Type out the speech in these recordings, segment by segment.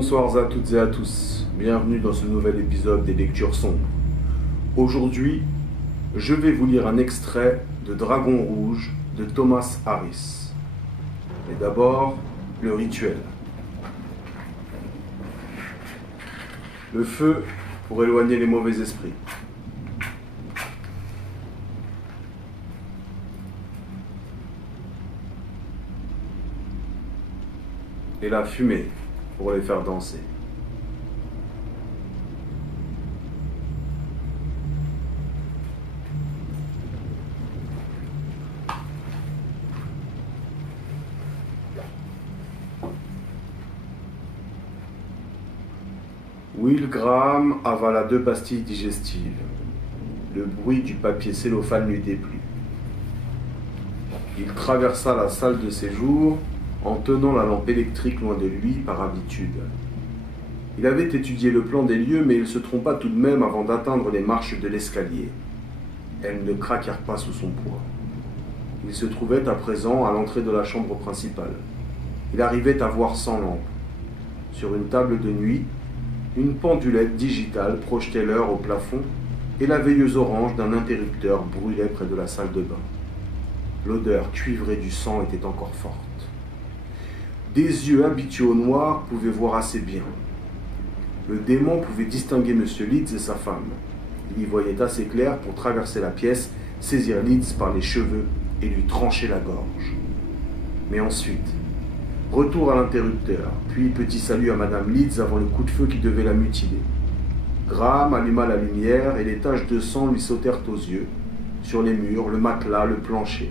Bonsoir à toutes et à tous, bienvenue dans ce nouvel épisode des Lectures Sombres. Aujourd'hui, je vais vous lire un extrait de Dragon Rouge de Thomas Harris. Mais d'abord, le rituel. Le feu pour éloigner les mauvais esprits. Et la fumée pour les faire danser. Will Graham avala 2 pastilles digestives. Le bruit du papier cellophane lui déplut. Il traversa la salle de séjour en tenant la lampe électrique loin de lui par habitude. Il avait étudié le plan des lieux, mais il se trompa tout de même avant d'atteindre les marches de l'escalier. Elles ne craquèrent pas sous son poids. Il se trouvait à présent à l'entrée de la chambre principale. Il arrivait à voir sans lampe. Sur une table de nuit, une pendulette digitale projetait l'heure au plafond et la veilleuse orange d'un interrupteur brûlait près de la salle de bain. L'odeur cuivrée du sang était encore forte. Des yeux habitués au noir pouvaient voir assez bien. Le démon pouvait distinguer M. Leeds et sa femme. Il y voyait assez clair pour traverser la pièce, saisir Leeds par les cheveux et lui trancher la gorge. Mais ensuite, retour à l'interrupteur, puis petit salut à Madame Leeds avant le coup de feu qui devait la mutiler. Graham alluma la lumière et les taches de sang lui sautèrent aux yeux, sur les murs, le matelas, le plancher.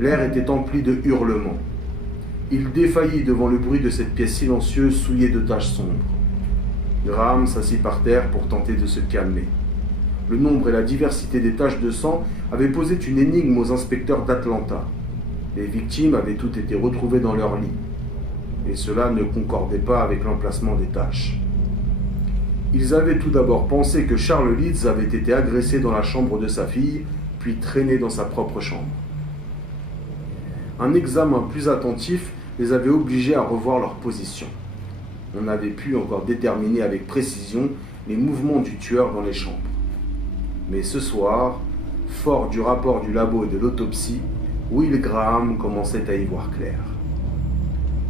L'air était empli de hurlements. Il défaillit devant le bruit de cette pièce silencieuse souillée de taches sombres. Graham s'assit par terre pour tenter de se calmer. Le nombre et la diversité des taches de sang avaient posé une énigme aux inspecteurs d'Atlanta. Les victimes avaient toutes été retrouvées dans leur lit. Et cela ne concordait pas avec l'emplacement des taches. Ils avaient tout d'abord pensé que Charles Leeds avait été agressé dans la chambre de sa fille, puis traîné dans sa propre chambre. Un examen plus attentif les avait obligés à revoir leur position. On n'avait pu encore déterminer avec précision les mouvements du tueur dans les chambres. Mais ce soir, fort du rapport du labo et de l'autopsie, Will Graham commençait à y voir clair.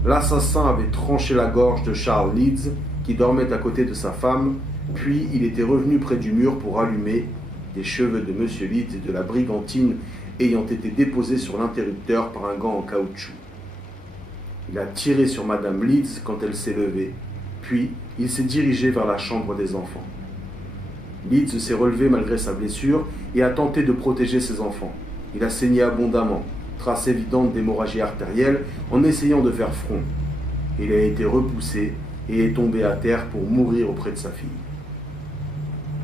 L'assassin avait tranché la gorge de Charles Leeds, qui dormait à côté de sa femme, puis il était revenu près du mur pour allumer des cheveux de M. Leeds et de la brigantine ayant été déposés sur l'interrupteur par un gant en caoutchouc. Il a tiré sur Madame Leeds quand elle s'est levée, puis il s'est dirigé vers la chambre des enfants. Leeds s'est relevé malgré sa blessure et a tenté de protéger ses enfants. Il a saigné abondamment, trace évidente d'hémorragie artérielle, en essayant de faire front. Il a été repoussé et est tombé à terre pour mourir auprès de sa fille.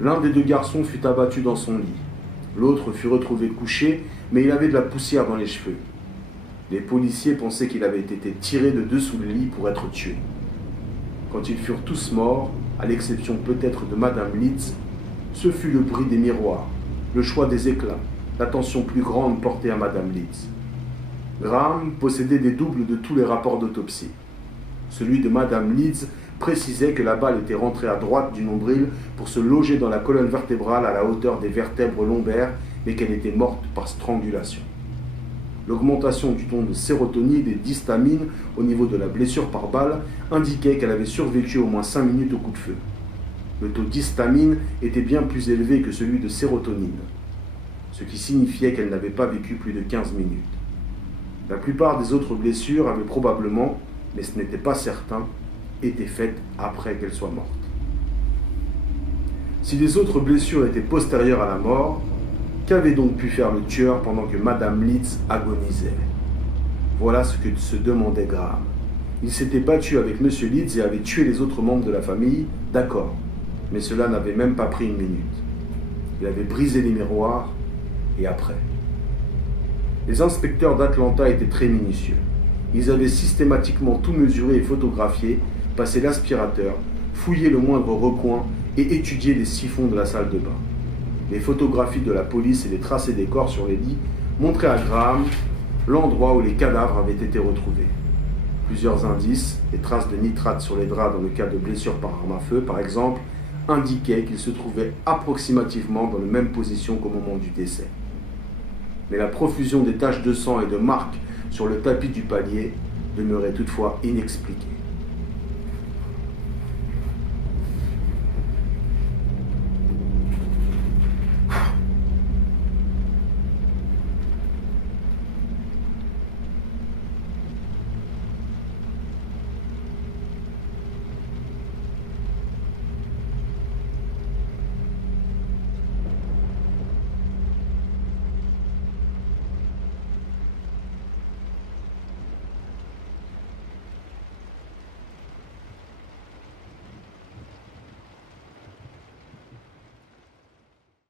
L'un des 2 garçons fut abattu dans son lit. L'autre fut retrouvé couché, mais il avait de la poussière dans les cheveux. Les policiers pensaient qu'il avait été tiré de dessous le lit pour être tué. Quand ils furent tous morts, à l'exception peut-être de Madame Leeds, ce fut le bruit des miroirs, le choix des éclats, l'attention plus grande portée à Madame Leeds. Graham possédait des doubles de tous les rapports d'autopsie. Celui de Madame Leeds précisait que la balle était rentrée à droite du nombril pour se loger dans la colonne vertébrale à la hauteur des vertèbres lombaires, mais qu'elle était morte par strangulation. L'augmentation du ton de sérotonine et d'histamine au niveau de la blessure par balle indiquait qu'elle avait survécu au moins 5 minutes au coup de feu. Le taux d'histamine était bien plus élevé que celui de sérotonine, ce qui signifiait qu'elle n'avait pas vécu plus de 15 minutes. La plupart des autres blessures avaient probablement, mais ce n'était pas certain, été faites après qu'elle soit morte. Si les autres blessures étaient postérieures à la mort, qu'avait donc pu faire le tueur pendant que Madame Leeds agonisait? Voilà ce que se demandait Graham. Il s'était battu avec M. Leeds et avait tué les autres membres de la famille, d'accord, mais cela n'avait même pas pris 1 minute. Il avait brisé les miroirs, et après? Les inspecteurs d'Atlanta étaient très minutieux. Ils avaient systématiquement tout mesuré et photographié, passé l'aspirateur, fouillé le moindre recoin et étudié les siphons de la salle de bain. Les photographies de la police et les tracés des corps sur les lits montraient à Graham l'endroit où les cadavres avaient été retrouvés. Plusieurs indices, les traces de nitrate sur les draps dans le cas de blessures par arme à feu, par exemple, indiquaient qu'il se trouvait approximativement dans la même position qu'au moment du décès. Mais la profusion des taches de sang et de marques sur le tapis du palier demeurait toutefois inexpliquée.